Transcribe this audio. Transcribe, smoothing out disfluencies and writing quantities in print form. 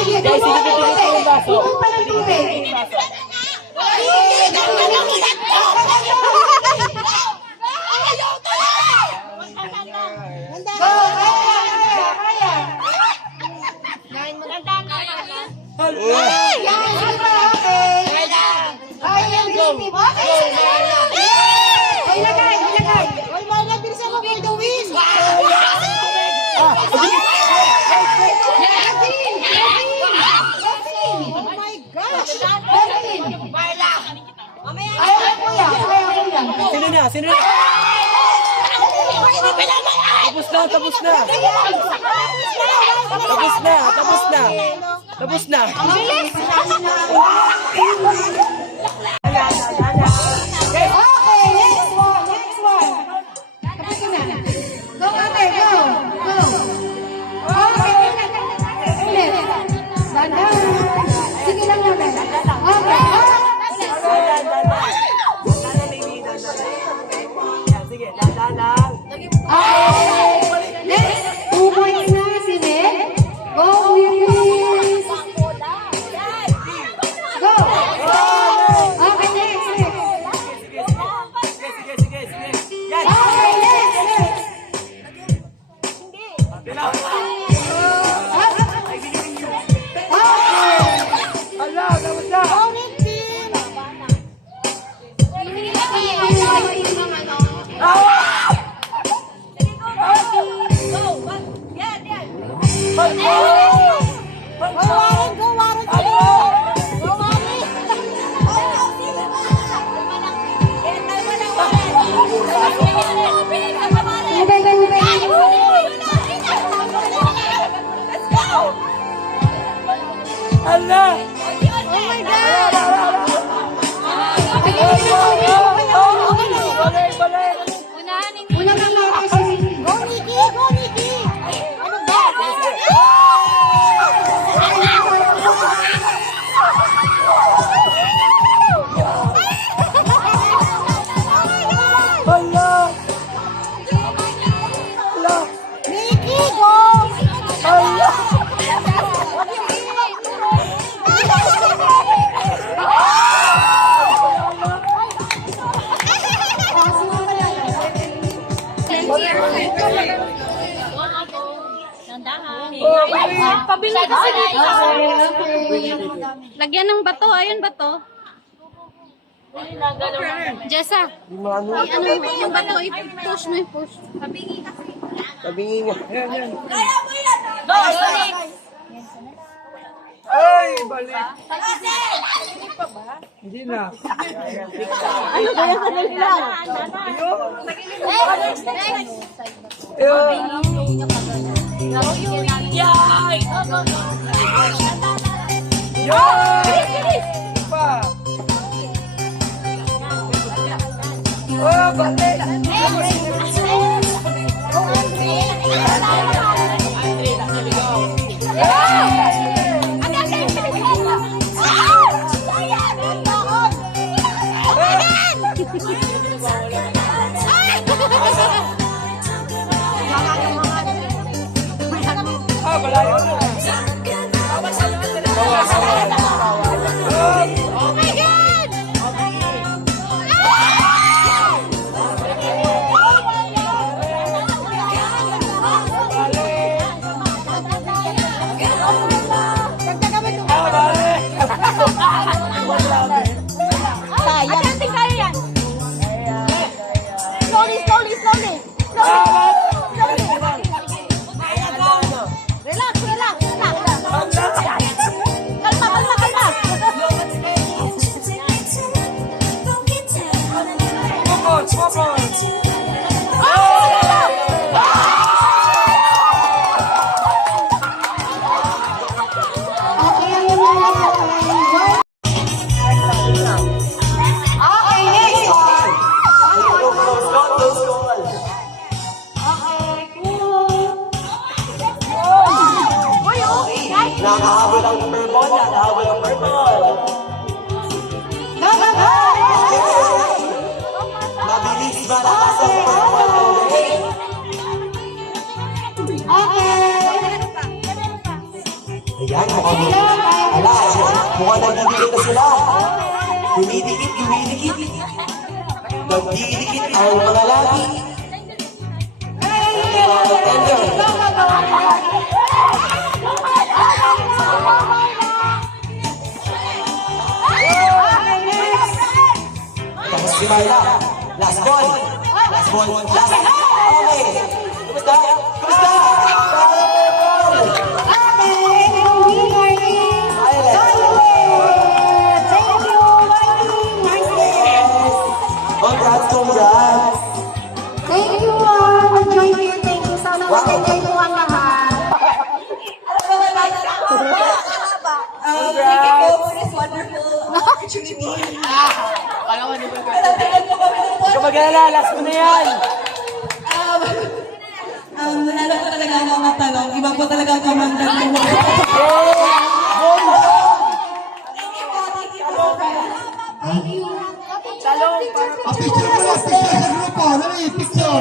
sige. Guys, sige, yung baso. Inom pa ng tubig. Go, kaya. Yan, sige, okay. Kaya yung team. Okay, ilagay. Oy, Marla, bilisan mo kay the win. Oh my gosh! Ayaw ko yan. Sino na? Tapos na. Okay, next one. Tapos na. Go, ate, go. Okay. Ulit. Dandan. Sige lang naman. Okay. Sige, dandan. Okay. Next, 2 points na si Ned. Go, please. Go. Okay, next. Sige. Yan. Okay, next. Ala, tapos na. Ala! Una ka na kasi. Go, Nikki! Ano ba? Ala! Nikki, go! Ala! Pabili kasi dito. Okay. Lagyan ng bato. Ayun bato. Jessa, ano yung bato? I-push mo i-push. Tabingi nga. Yan. Ay, balik. Hindi na. Ano ba yung kanila? Pa. Oh, balik. Ah, malayo na. Oh my God! Ayan, kaya yan. Slowly. Relax. Kalma. Focus. Okay, ang yung mga okay, next one. Okay, cool. Nakahabol ang purple. Go. Mabilis malakas ang purple. Okay. Yan, mukhang nagdidikit na sila. Dumidikit, dumidikit. Nagdidikit ang mga lagi. Tender. Tapos si Myla. Last ball. Last ball. Last. Okay. Kumusta? Kumusta? Congrats, congrats. Thank you, enjoy me. Thank you. Sana mag-enjoy mo ang lahat. Thank you po for this wonderful opportunity. Huwag ka mag-alala, last mo na yan. Nanalo po talaga ang mga tanong. Iba po talaga ang kamandag ng mga. Thank you. A picture mo lang, picture sa grupo. Dali, picture.